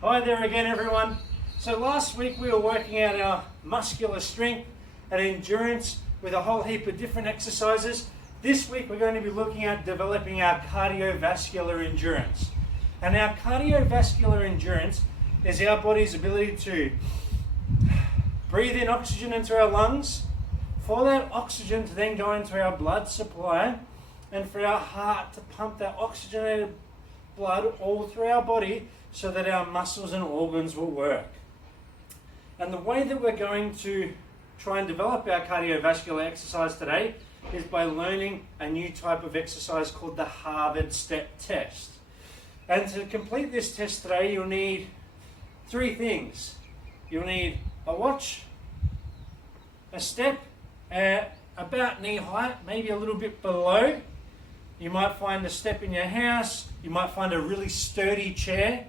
Hi there again, everyone. So last week we were working out our muscular strength and endurance with a whole heap of different exercises. This week we're going to be looking at developing our cardiovascular endurance. And our cardiovascular endurance is our body's ability to breathe in oxygen into our lungs, for that oxygen to then go into our blood supply, and for our heart to pump that oxygenated blood all through our body so that our muscles and organs will work. And the way that we're going to try and develop our cardiovascular exercise today is by learning a new type of exercise called the Harvard Step Test. And to complete this test today, you'll need three things. You'll need a watch, a step at about knee height, maybe a little bit below. You might find a step in your house. You might find a really sturdy chair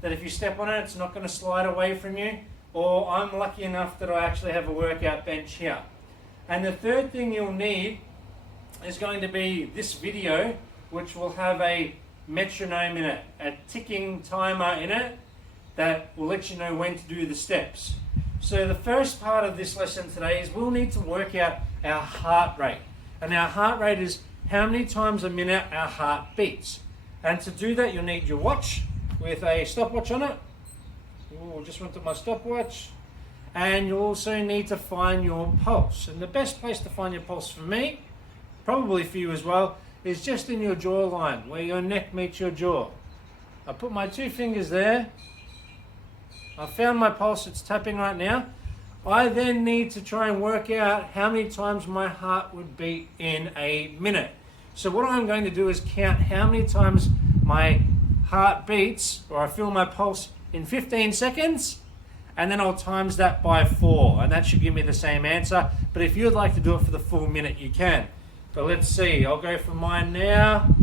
that if you step on it, it's not going to slide away from you. Or I'm lucky enough that I actually have a workout bench here. And the third thing you'll need is going to be this video, which will have a metronome in it, a ticking timer in it that will let you know when to do the steps. So the first part of this lesson today is we'll need to work out our heart rate. And our heart rate is how many times a minute our heart beats. And to do that, you'll need your watch with a stopwatch on it. Ooh, just went to my stopwatch. And you also need to find your pulse. And the best place to find your pulse for me, probably for you as well, is just in your jawline, where your neck meets your jaw. I put my two fingers there. I found my pulse, it's tapping right now. I then need to try and work out how many times my heart would beat in a minute. So what I'm going to do is count how many times my heart beats, or I feel my pulse, in 15 seconds, and then I'll times that by 4, and that should give me the same answer. But if you'd like to do it for the full minute, you can. But let's see, I'll go for mine now.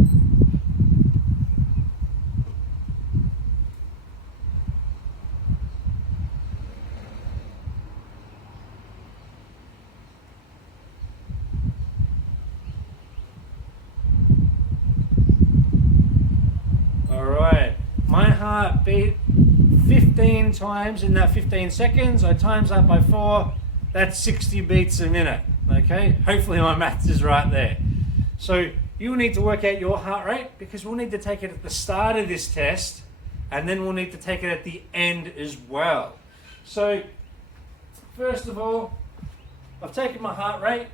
My heart beat 15 times in that 15 seconds. I times that by 4. That's 60 beats a minute. Okay, hopefully my maths is right there. So you'll need to work out your heart rate, because we'll need to take it at the start of this test, and then we'll need to take it at the end as well. So first of all, I've taken my heart rate.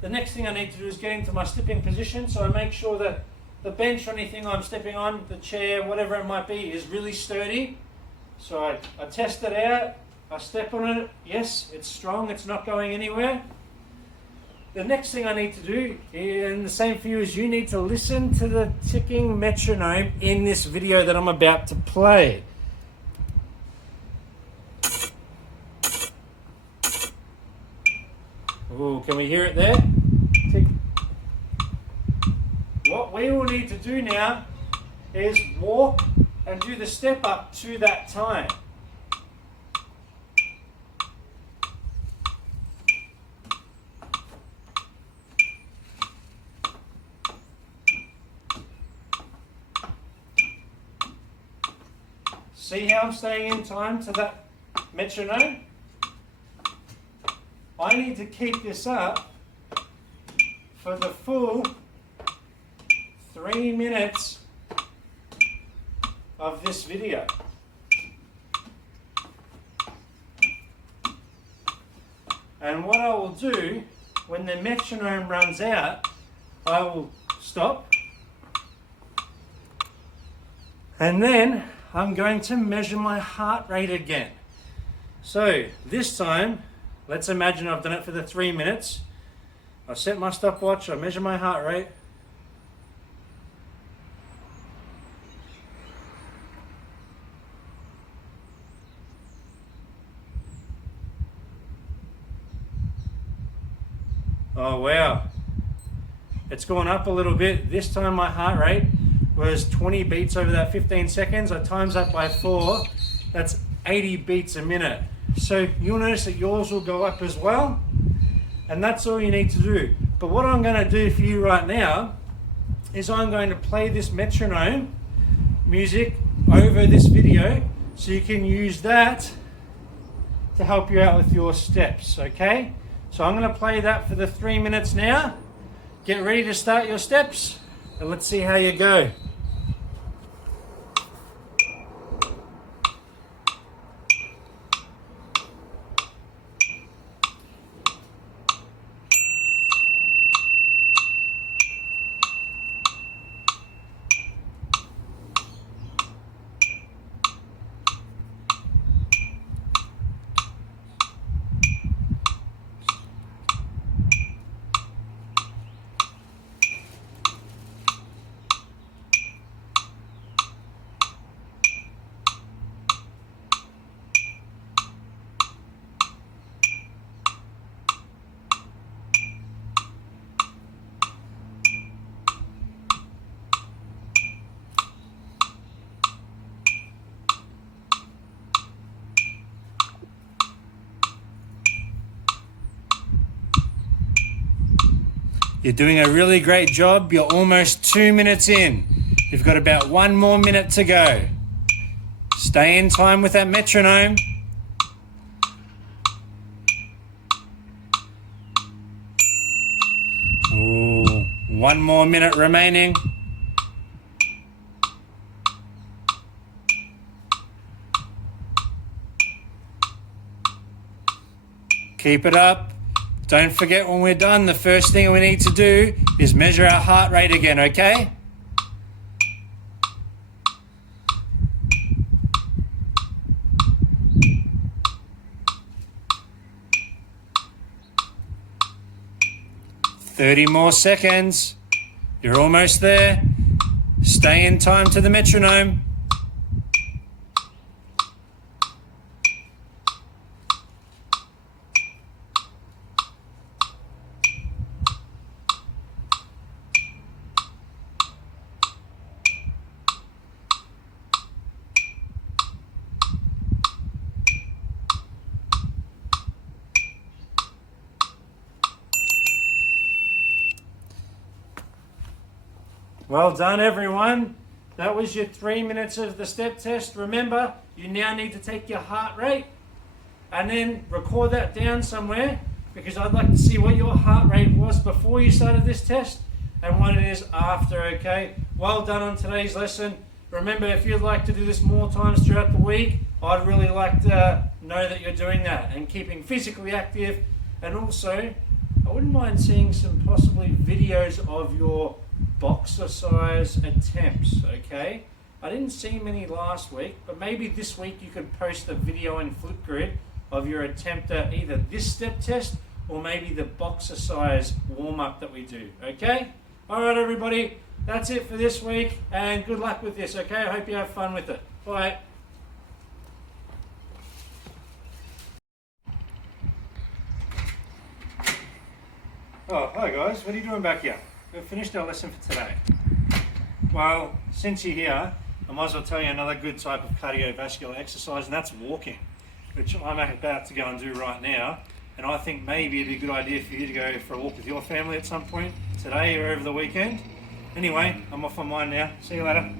The next thing I need to do is get into my stepping position, so I make sure that the bench or anything I'm stepping on, the chair, whatever it might be, is really sturdy. So I test it out, I step on it, yes, it's strong, it's not going anywhere. The next thing I need to do, and the same for you, is you need to listen to the ticking metronome in this video that I'm about to play. Ooh, can we hear it there? Tick. What we will need to do now is walk and do the step up to that time. See how I'm staying in time to that metronome? I need to keep this up for the full 3 minutes of this video. And what I will do, when the metronome runs out, I will stop. And then I'm going to measure my heart rate again. So this time, let's imagine I've done it for the 3 minutes. I set my stopwatch, I measure my heart rate. Oh wow, it's gone up a little bit. This time my heart rate was 20 beats over that 15 seconds. I times that by 4, that's 80 beats a minute. So you'll notice that yours will go up as well, and that's all you need to do. But what I'm going to do for you right now is I'm going to play this metronome music over this video so you can use that to help you out with your steps, okay? So I'm going to play that for the 3 minutes now. Get ready to start your steps, and let's see how you go. You're doing a really great job. You're almost 2 minutes in. You've got about 1 more minute to go. Stay in time with that metronome. Ooh, 1 more minute remaining. Keep it up. Don't forget, when we're done, the first thing we need to do is measure our heart rate again, okay? "30 more seconds. You're almost there. Stay in time to the metronome. Well done, everyone. That was your 3 minutes of the step test. Remember, you now need to take your heart rate and then record that down somewhere, because I'd like to see what your heart rate was before you started this test and what it is after, okay? Well done on today's lesson. Remember, if you'd like to do this more times throughout the week, I'd really like to know that you're doing that and keeping physically active. And also, I wouldn't mind seeing some possibly videos of your boxer size attempts, okay? I didn't see many last week, but maybe this week you could post a video in Flipgrid of your attempt at either this step test or maybe the boxer size warm-up that we do, okay? All right, everybody, that's it for this week, and good luck with this, okay? I hope you have fun with it. Bye. Oh, hi guys, what are you doing back here? We've finished our lesson for today. Well, since you're here, I might as well tell you another good type of cardiovascular exercise, and that's walking, which I'm about to go and do right now. And I think maybe it'd be a good idea for you to go for a walk with your family at some point today or over the weekend. Anyway, I'm off on mine now. See you later.